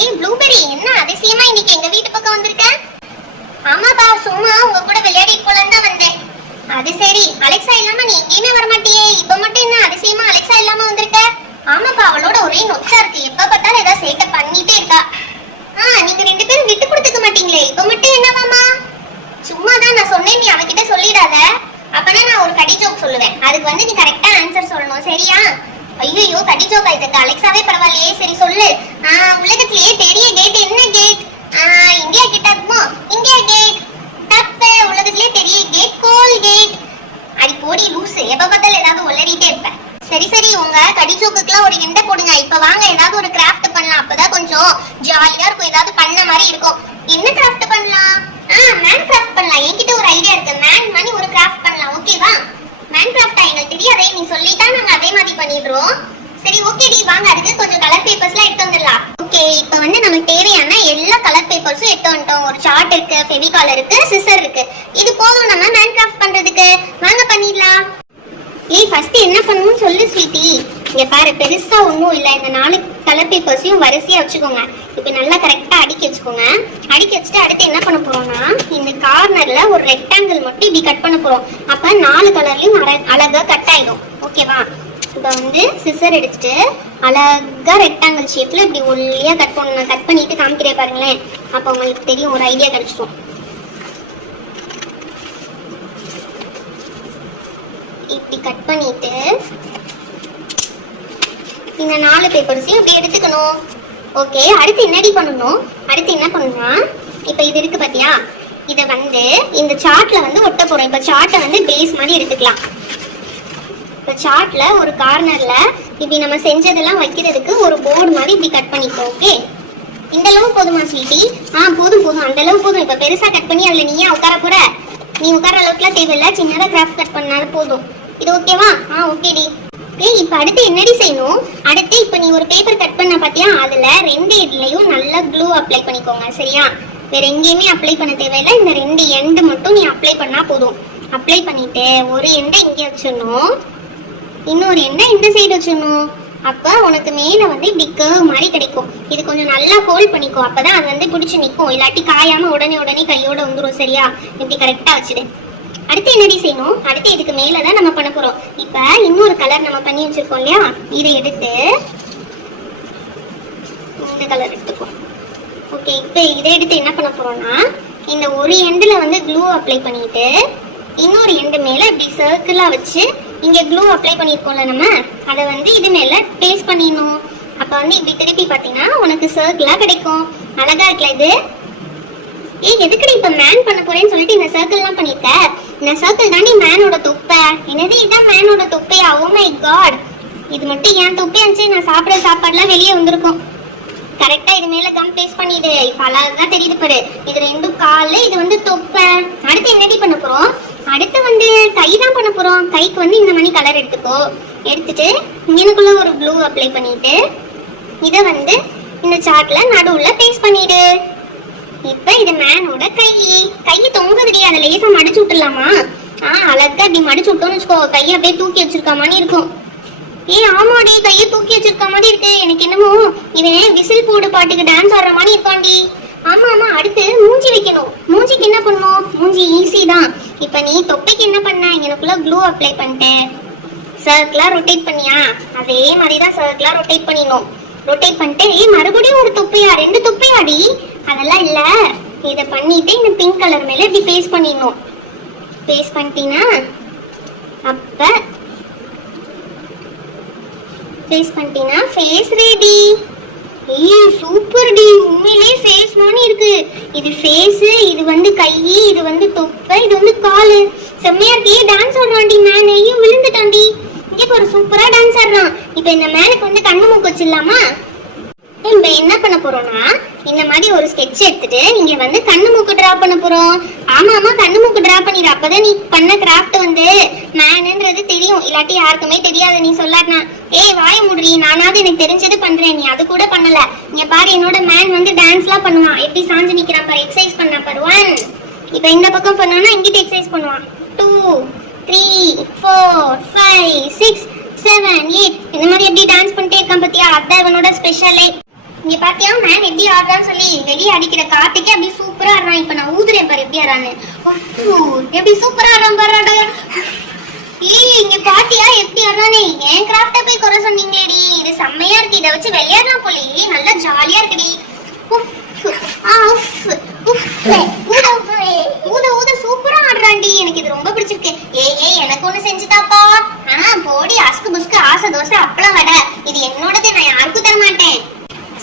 ஏய் ப்ளூபெரி, என்ன அதிசயமா இன்னைக்கு எங்க வீட்டு பக்கம் வந்திருக்க? ஆமாப்பா, சும்மா உங்க கூட விளையாடிட்டு போலான்னு தான் வந்தேன். அது சரி, அலெக்சா இல்லாம நீ எங்கேயுமே வர மாட்டியே, இப்ப மட்டும் என்ன அதிசயமா அலெக்சா இல்லாம வந்திருக்க? ஆமாப்பா, அவளோட ஒரே நொச்சா இருக்கு, எப்ப பார்த்தாலும் ஏதாவது சேட்டை பண்ணிட்டே இருக்கா. நீங்க ரெண்டு பேரும் விட்டு கொடுத்துக்க மாட்டீங்களே, இப்ப மட்டும் என்னவாமா? சும்மாதான் நான் சொன்னேன், நீ அவகிட்ட சொல்லிடாத. அப்பனா நான் ஒரு கடி ஜோக் சொல்லுவேன், அதுக்கு வந்து நீ கரெக்டா ஆன்சர் சொல்லணும், சரியா? ஐயோ, கடி ஜோக்கா இதுக்கு? அலெக்சாவே பரவாயில்லையே, சரி சொல்லு. உலகத்திலேயே பெரிய கேட் என்ன கேட்? இந்தியா கேட்டா இருக்குமோ? India gate. தப்பு. உலகத்திலேயே பெரிய கேட் கோல் கேட். அடி போடி லூசு, எப்ப பார்த்தாலும் ஏதாவது உளறிட்டே இருப்ப. சரி சரி, உங்க கடி ஜோக்குக்குலாம் ஒரு எண்டை போடுங்க. இப்ப வாங்க ஏதாவது ஒரு கிராஃப்ட் பண்ணலாம், அப்பதான் கொஞ்சம் ஜாலியா இருக்கும், ஏதாவது பண்ண மாதிரி இருக்கும். என்ன கிராஃப்ட் பண்ணலாம்? மேன் கிராஃப்ட் பண்ணலாம். என்கிட்ட ஒரு ஐடியா இருக்கு, மேன் மணி ஒரு கிராஃப்ட் பண்ணலாம், ஓகேவா? மேன் கிராஃப்டா? எங்களுக்கு தெரியாதே, நீ சொல்லிட்டா நாங்க அதே மாதிரி பண்ணிடுறோம். சரி ஓகேடி, வாங்க அதுக்கு கொஞ்சம் கலர் பேப்பர்ஸ்லாம் எடுத்து வந்துடலாம். ஓகே, இப்போ வந்து நமக்கு தேவையான எல்லா கலர் பேப்பர்ஸும் எடுத்து வந்துட்டோம். ஒரு சார்ட் இருக்கு, ஃபெவிகால் இருக்கு, சிசர் இருக்கு. இது போதும் நம்ம மேன் கிராஃப்ட் பண்றதுக்கு. வாங்க பண்ணிடலாம். ஏய், ஃபர்ஸ்ட் என்ன பண்ணணும்னு சொல்லு ஸ்வீட்டி. இங்க பாரு, பெருசா ஒன்றும் இல்லை. இந்த 4 கலர் பேப்பர்ஸையும் வரிசையா வச்சுக்கோங்க. இப்போ நல்லா கரெக்டா அடுக்கி வச்சுக்கோங்க. அடுக்கி வச்சுட்டு அடுத்து என்ன பண்ண போறோம்னா, இந்த கார்னர்ல ஒரு ரெக்டாங்கிள் மட்டும் இப்படி கட் பண்ண போறோம். அப்ப 4 கலர்லயும் அழகா கட் ஆயிடும், ஓகேவா? இப்போ வந்து சிசர் எடுத்துட்டு அழகா ரெக்டாங்கிள் ஷேப்ல இப்படி ஒல்லியா கட் பண்ணணும். கட் பண்ணிட்டு காமிக்கிறேன் பாருங்களேன், அப்ப உங்களுக்கு தெரியும், ஒரு ஐடியா கிடைச்சிடும். இப்படி கட் பண்ணிட்டு இந்த 4 பேப்பர்ஸையும் இப்படி எடுத்துக்கணும். ஓகே, அடுத்து என்னடி பண்ணணும்? அடுத்து என்ன பண்ணணும்னா, இப்போ இது இருக்கு பாத்தியா, இதை வந்து இந்த சார்ட்ல வந்து ஒட்ட போறோம். இப்போ சார்ட்டை வந்து பேஸ் மாதிரி எடுத்துக்கலாம். இப்போ சார்ட்ல ஒரு கார்னர்ல இப்படி நம்ம செஞ்சதெல்லாம் வைக்கிறதுக்கு ஒரு போர்டு மாதிரி இப்படி கட் பண்ணிக்கோ. ஓகே, இந்த அளவு போதுமா ஸ்வீட்டி? போதும் போதும், அந்த அளவு போதும். இப்போ பெருசா கட் பண்ணி அதுல நீயே உட்கார போற, நீ உட்கார அளவுக்குலாம் தேவையில்லை, சின்னதாக கிராஃப்ட் கட் பண்ணாலும் போதும். இது ஓகேவா? ஓகேடி. இப்போ அடுத்து என்னடி செய்யணும்? அடுத்து இப்போ நீ ஒரு பேப்பர் கட் பண்ண பாத்தியா, அதுல 2 எண்ட்லயும் நல்லா க்ளூ அப்ளை பண்ணிக்கோங்க, சரியா? வேற எங்கேயுமே அப்ளை பண்ண தேவையில்லை, இந்த 2 எண்டு மட்டும் நீ அப்ளை பண்ணா போதும். அப்ளை பண்ணிட்டு ஒரு எண்டை இங்கே வச்சிடணும், இன்னொரு எண்டை இந்த சைடு வச்சிடணும். அப்ப உனக்கு மேல வந்து இப்படி கர்வ் மாதிரி கிடைக்கும். இது கொஞ்சம் நல்லா ஹோல்ட் பண்ணிக்கோ, அப்பதான் அது வந்து பிடிச்சி நிற்கும். இல்லாட்டி காயாம உடனே கையோட வந்துடும், சரியா? இப்படி கரெக்டா வச்சுடு. அடுத்து என்னடி செய்யணும்? அடுத்து இதுக்கு மேலதான் நம்ம பண்ண போறோம். இப்ப இன்னொரு கலர் நம்ம பண்ணி வச்சிருக்கோம் இல்லையா, இதை எடுத்து இந்த கலர் எடுத்துக்கோ. ஓகே, இப்ப இதை எடுத்து என்ன பண்ண போறோம்னா, இந்த ஒரு எண்டுல வந்து க்ளூ அப்ளை பண்ணிட்டு இன்னொரு எண்டு மேல இப்படி சர்க்கிளா வச்சு இங்க க்ளூ அப்ளை பண்ணிருக்கோம்ல நம்ம, அதை வந்து இது மேல பேஸ்ட் பண்ணிடணும். அப்ப வந்து இப்படி திருப்பி பாத்தீங்கன்னா உனக்கு சர்க்கிளா கிடைக்கும். அழகா இருக்குல்ல இது? எதுக்குடி இப்ப மேன் பண்ண போறேன்னு சொல்லிட்டு இந்த சர்க்கிள் எல்லாம் பண்ணிருக்க? இந்த சர்க்கிள் தாண்டி மேனோட தொப்பை. என்னது இதான் மேனோட தொப்பையா? ஓ மை காட், இது மட்டும் ஏன் தொப்பை இருந்துச்சு, நான் சாப்பிட்ற சாப்பாடுலாம் வெளியே வந்திருக்கும். கரெக்டா இது மேல கம் பேஸ்ட் பண்ணிடு. இப்ப அழகா தெரியுது பாரு, இது 2 கால், இது வந்து தொப்பை. அடுத்து என்னடி பண்ண போறோம்? அடுத்து வந்து கை தான் பண்ண போறோம். கைக்கு வந்து இந்த மாதிரி கலர் எடுத்துக்கோ. எடுத்துட்டு இங்கனுக்குள்ள ஒரு க்ளூ அப்ளை பண்ணிட்டு இதை வந்து இந்த சார்ட்ல நடுவுல பேஸ்ட் பண்ணிடு. இப்ப இது மேனோட கை தொங்குதுடி, அதை லேசா மடிச்சு விட்டுலாமா? அழகா இப்படி மடிச்சு விட்டோம்னு வச்சுக்கோ, கையை அப்படியே தூக்கி வச்சிருக்க மாதிரி இருக்கும். ஆமாடி, கையை தூக்கி வச்சிருக்க மாதிரி இருக்கு. எனக்கு என்னமோ இவன் விசில் போடு பாட்டுக்கு டான்ஸ் ஆடுற மாதிரி இருக்காண்டி. ஆமா, அடுத்து மூஞ்சி வைக்கணும். மூஞ்சிக்கு என்ன பண்ணணும்? மூஞ்சி ஈஸி தான். இப்ப நீ தொப்பைக்கு என்ன பண்ண, எனக்குள்ள க்ளூ அப்ளை பண்ணிட்டேன், சர்க்கிளா ரொட்டேட் பண்ணியா, அதே மாதிரிதான் சர்க்கிளா ரொட்டேட் பண்ணிடணும். ரொட்டேட் பண்ணிட்டு மறுபடியும் ஒரு தொப்பையா, 2 தொப்பையாடி? அதெல்லாம் இல்ல, இதை பண்ணிட்டு இந்த பிங்க் கலர் மேல இப்படி பேஸ்ட் பண்ணிடணும். பேஸ்ட் பண்ணிட்டீங்கன்னா அப்ப பேஸ்ட் பண்ணிட்டீங்கன்னா ஃபேஸ் ரெடி. சூப்பர் டி, உண்மையிலே ஃபேஸ் மாதிரி இருக்கு. இது ஃபேஸ், இது வந்து கை, இது வந்து தொப்பை, இது வந்து காலு. செம்மையா இருக்கு. டான்ஸ் ஆடுறான்டி மேன். விழுந்துட்டான்டி. இங்க ஒரு சூப்பரா டான்ஸ் ஆடுறான். இப்ப இந்த மேனுக்கு வந்து கண்ணு மூக்கு வச்சிடலாமா? இப்ப என்ன பண்ண போறோம்னா, இந்த மாதிரி ஒரு ஸ்கெட்ச் எடுத்துட்டு இங்க வந்து கண்ணு மூக்கு டிரா பண்ண போறோம். ஆமா, கண்ணு மூக்கு டிரா பண்ணிடு. அப்பதான் நீ பண்ண கிராஃப்ட் வந்து மேனுன்றது தெரியும், இல்லாட்டி யாருக்குமே தெரியாது நீ சொல்லாட்டினா. வாய முடி, நானாவது எனக்கு தெரிஞ்சது பண்றேன், நீ அது கூட பண்ணல. நீங்க பாரு, என்னோட மேன் வந்து டான்ஸ்லாம் பண்ணுவான். எப்படி சாஞ்சு நிக்கிறான் பாரு, எக்ஸசைஸ் பண்ணா பாரு. 1, இப்ப இந்த பக்கம் பண்ணானா இங்கிட்ட எக்ஸசைஸ் பண்ணுவான். 2, 3, 4, 5, 6, 7, 8 இந்த மாதிரி எப்படி டான்ஸ் பண்ணிட்டே இருக்கான் பாத்தியா? அதான் இவனோட ஸ்பெஷலே. இங்க பாத்தியா மேன் எப்படி ஆடுறான்னு சொல்லி வெளியே அடிக்கிற காத்துக்கே அப்படி சூப்பரா ஆடுறான். இப்ப நான் ஊதுறேன் பாரு எப்படி ஆடுறான்னு. எப்படி சூப்பரா ஆடுறான் பாரு. ஏய் இங்க பாத்தியா எப்படி ஆடுறானே. என் கிராஃப்ட போய் குறை சொன்னீங்களேடி. இது செம்மையா இருக்கு. இதை வச்சு விளையாடலாம் போலே. நல்லா ஜாலியா இருக்குடி. ஊத ஊத சூப்பரா ஆடுறான்டி. எனக்கு இது ரொம்ப பிடிச்சிருக்கு. ஏய் எனக்கு ஒண்ணு செஞ்சுதாப்பா. போடி அஸ்கு புஸ்கு ஆசை தோசை அப்பளம் வடை. இது என்னோடது, நான் யாருக்கும் தர மாட்டேன்.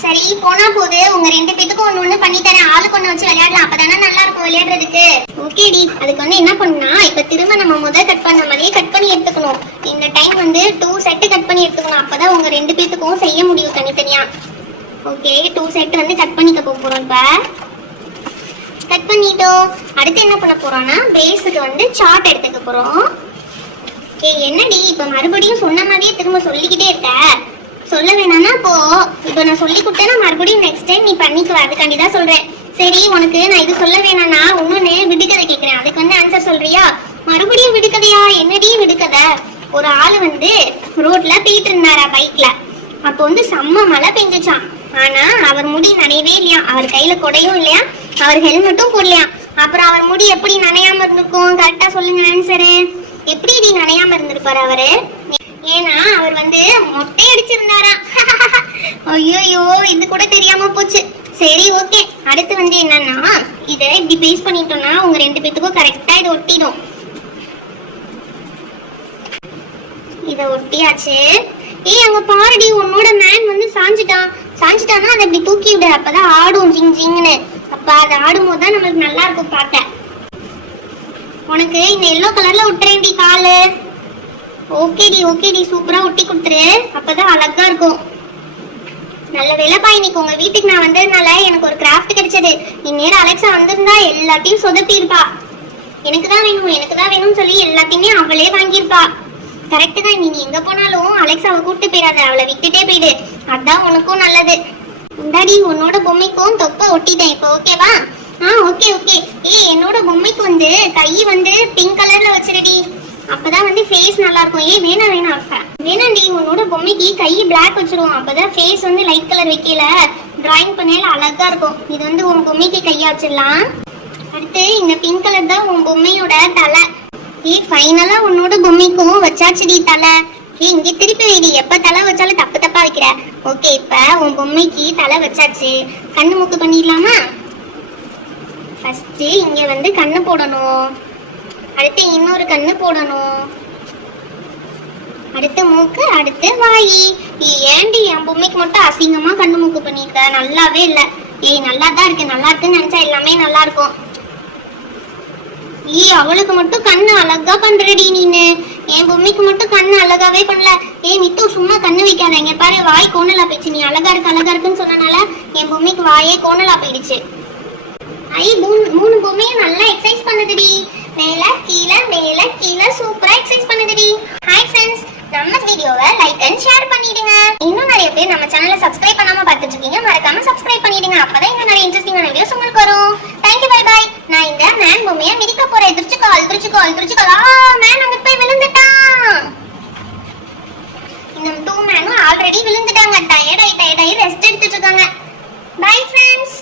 சரி போனா போது உங்க 2 பேத்துக்கும் ஒண்ணு பண்ணி தரேன். ஆளுக்கு ஒண்ணு வச்சு விளையாடலாம். அப்பதானே நல்லா இருக்கும் விளையாடுறதுக்கு. ஓகேடி. அதுக்கு என்ன பண்ணா இப்ப திரும்ப நம்ம முதல் கட் பண்ண மாதிரியே கட் பண்ணி எடுத்துக்கணும். இந்த டைம் 2 செட் கட் பண்ணி எடுத்துக்கணும். அப்பதான் உங்க 2 பேத்துக்கும் செய்ய முடியும் தனித்தனியா. ஓகே 2 செட் கட் பண்ணிக்க போறோம். இப்ப கட் பண்ணிட்டோம். அடுத்து என்ன பண்ண போறோம்னா பேஸுக்கு சார்ட் எடுத்துக்க போறோம். என்னடி இப்ப மறுபடியும் சொன்ன மாதிரியே திரும்ப சொல்லிக்கிட்டே இருக்க. சொல்ல வேணாம்னா இப்போ நான் சொல்லி கொடுத்தேன்னா மறுபடியும் நெக்ஸ்ட் டைம் நீ பண்ணிக்குவ. அதுக்காண்டி தான் சொல்றேன். சரி உனக்கு நான் இது சொல்ல வேணாம்னா இன்னொன்னு விடுகதை கேட்கிறேன். அதுக்கு ஆன்சர் சொல்றியா? மறுபடியும் விடுகதையா? என்னடி விடுகதை? ஒரு ஆளு ரோட்ல போயிட்டு இருந்தாரா பைக்ல. அப்போ செம்ம மழை பெஞ்சுச்சான். ஆனா அவர் முடி நனையவே இல்லையா. அவர் கையில கொடையும் இல்லையா. அவர் ஹெல்மெட்டும் போடலையா. அப்புறம் அவர் முடி எப்படி நனையாம இருந்திருக்கும்? கரெக்டா சொல்லுங்க ஆன்சரு. எப்படி இது நனையாம இருந்திருப்பாரு அவரு? ஏன்னா அவர் மொட்டை அடிச்சிருந்தாரா. ஐயோ இது கூட தெரியாம போச்சு. சரி ஓகே. அடுத்து என்னன்னா இதை இப்படி பேஸ்ட் பண்ணிட்டோம்னா உங்க 2 பேத்துக்கும் கரெக்டா இது ஒட்டிடும். இதை ஒட்டியாச்சு. அங்க பாருடி உன்னோட மேன் சாஞ்சிட்டான்னா அதை இப்படி தூக்கி விடு. அப்பதான் ஆடும் ஜிங் ஜிங்னு. அப்ப அதை ஆடும் போதுதான் நம்மளுக்கு நல்லா இருக்கும் பார்க்க. உனக்கு இந்த எல்லோ கலர்ல விட்டுறேன்டி காலு. ஓகேடி சூப்பரா ஒட்டி கொடுத்துரு. அப்பதான் அழகா இருக்கும். நல்ல வேலைப்பா இன்னைக்கு உங்க வீட்டுக்கு நான் வந்ததுனால எனக்கு ஒரு கிராஃப்ட் கிடைச்சது. இந்நேரம் அலெக்சா வந்திருந்தா எல்லாத்தையும் சொதப்பி இருப்பா. எனக்கு தான் வேணும்னு சொல்லி எல்லாத்தையுமே அவளே வாங்கியிருப்பா. கரெக்ட் தான். நீ எங்க போனாலும் அலெக்சாவை கூப்பிட்டு போயிடாத. அவளை விட்டுட்டே போயிடு. அதான் உனக்கும் நல்லது. முன்னாடி உன்னோட பொம்மைக்கும் தொப்பை ஒட்டிட்டேன். இப்போ ஓகேவா? ஓகே. என்னோட பொம்மைக்கு கை பிங்க் கலர்ல வச்சிருடி. அப்பதான் ஃபேஸ் நல்லா இருக்கும். வேணாண்டி. உன்னோட பொம்மைக்கு கை பிளாக் வச்சிருவோம். அப்பதான் ஃபேஸ் லைட் கலர் வைக்கல டிராயிங் பண்ணல அழகா இருக்கும். இது உன் பொம்மைக்கு கையா வச்சிடலாம். அடுத்து இந்த பிங்க் கலர் தான் உன் பொம்மையோட தலை. ஃபைனலா உன்னோட பொம்மைக்கும் வச்சாச்சுடி தலை. இங்க திருப்பி வைடி. எப்ப தலை வச்சாலும் தப்பா வைக்கிற. ஓகே இப்ப உன் பொம்மைக்கு தலை வச்சாச்சு. கண்ணு மூக்கு பண்ணிடலாமா? ஃபர்ஸ்ட் இங்க கண்ணு போடணும். அடுத்து இன்னொரு கண்ணு போடணும். அடுத்து மூக்கு, அடுத்து வாய். ஏண்டி என் பொம்மைக்கு மட்டும் அசிங்கமா கண்ணு மூக்கு பண்ணிருக்க? நல்லாவே இல்ல. நல்லா தான் இருக்கு. நல்லா இருக்குன்னு நினைச்சா எல்லாமே நல்லா இருக்கும். அவளுக்கு மட்டும் கண்ணு அழகா பண்றடி நீனு. என் பொம்மைக்கு மட்டும் கண்ணு அழகாவே பண்ணல. நித்து சும்மா கண்ணு வைக்காத. இங்க பாரு வாய் கோணலா போயிடுச்சு. நீ அழகா இருக்குன்னு சொன்னனால என் பொம்மைக்கு வாயே கோணலா போயிடுச்சு. 3 பொம்மையும் நல்லா எக்ஸசைஸ் பண்ணுதுடி. மேல கீழே சூப்பரா எக்ஸசைஸ் பண்ணுதுடி. ஹாய் ஃப்ரெண்ட்ஸ், நம்ம வீடியோவை லைக் அண்ட் ஷேர் பண்ணிடுங்க. இன்னும் நிறைய பேர் நம்ம சேனலை சப்ஸ்கிரைப் பண்ணாம பார்த்துட்டு இருக்கீங்க. மறக்காம சப்ஸ்கிரைப் பண்ணிடுங்க. அப்பதான் இன்னும் நிறைய இன்ட்ரெஸ்டிங்கான வீடியோஸ் உங்களுக்கு வரும். Thank you bye bye. நான் இந்த மேன் பொம்மையை மிதிக்க போறேன். திருச்சிக்கோள். மேன் அங்க போய் விழுந்துட்டான். இந்த 2 மேனும் ஆல்ரெடி விழுந்துட்டாங்க. டயர்டாயி ரெஸ்ட் எடுத்துட்டு இருக்காங்க. Bye friends.